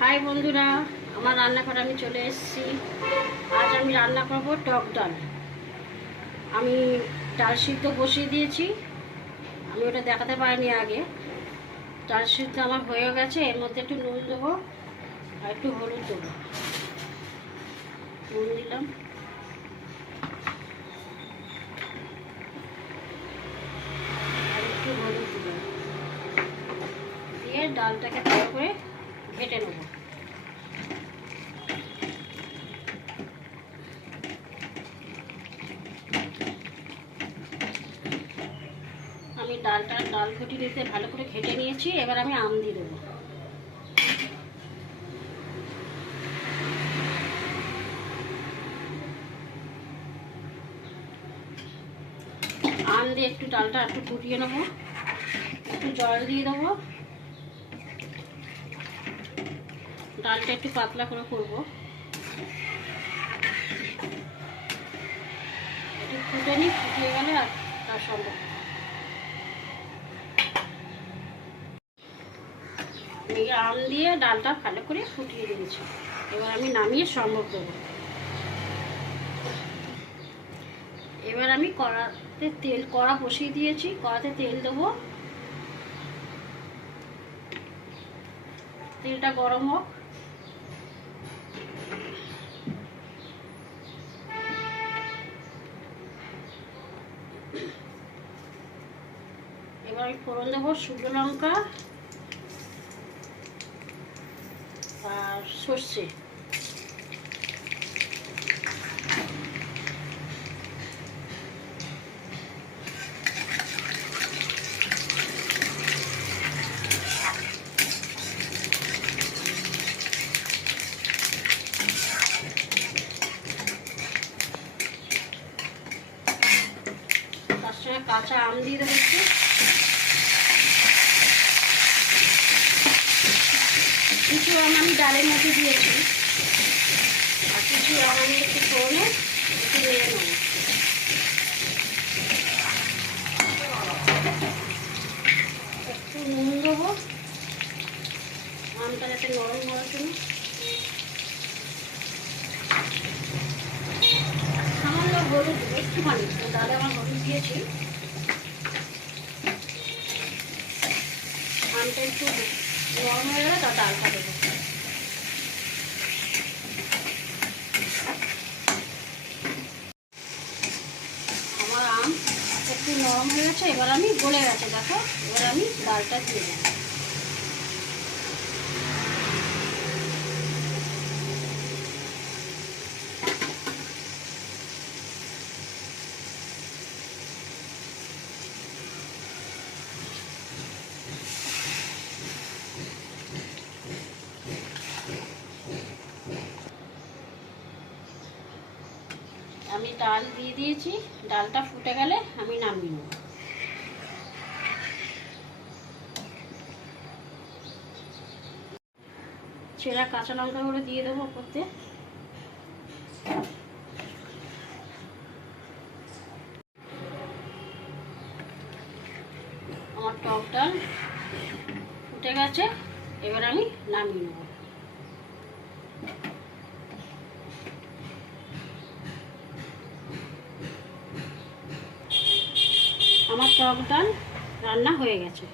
High বন্ধুরা, আমার রান্নাঘরে আমি চলে এসেছি। আজ আমি রান্না করব টক ডাল। আমি ডাল সিদ্ধ বসিয়ে দিয়েছি, আমি ওটা দেখাতে পারিনি আগে। ডাল সিদ্ধ আমার হয়ে গেছে। এর মধ্যে একটু নুন দেবো আর একটু হলুদ দেবো। নুন দিলাম, আর একটু হলুদ দিলাম, দিয়ে ডালটাকে ভালো করে ঘেটে নেবো। আমি ডাল ঘুটি দিতে ভালো করে ঘেটে নিয়েছি। এবার আমি আম দিয়ে দেবো। আম দিয়ে একটু ডালটা একটু ফুটিয়ে নেবো, একটু জল দিয়ে দেবো। ডালটা একটু পাতলা করে করবো, একটু ফুটিয়ে গেলে আর তার সঙ্গে এই আম দিয়ে ডালটা ভালো করে ফুটিয়ে দিয়েছি। এবার আমি নামিয়ে সম্ভব দেবো। এবার আমি কড়া বসিয়ে দিয়েছি, কড়াতে তেল দেবো। তেলটা গরম হোক। এবার আমি ফোড়ন দেবো শুকনো লঙ্কা আর সর্ষে। তার সঙ্গে কাঁচা আম দিয়ে দেবো একটু। কিছু আম আমি ডালের মধ্যে দিয়েছি, আর কিছু আম আমি একটু ফোড়নে একটু নেড়ে নেবো। একটু নুন দেবো আমটা যাতে নরম হওয়ার জন্য। সামান্য হলুদ দেবো, একটুখানি। ডালে আমার হলুদ দিয়েছি। আমটা একটু নরম হয়ে গেলে তার ডালটা দেবো। আমার আম একটু নরম হয়ে গেছে, এবার আমি গলে গেছে, দেখো। এবার আমি ডালটা দিয়ে দেবো। আমি ডাল দিয়ে দিয়েছি, ডালটা ফুটে গেলে আমি নামিয়ে নেব। ছেঁড়া কাঁচা লঙ্কাগুলো দিয়ে দেবো ওপরতে। আমার টক ডাল ফুটে গেছে, এবার আমি নামিয়ে নেব। আমার টক ডাল রান্না হয়ে গেছে।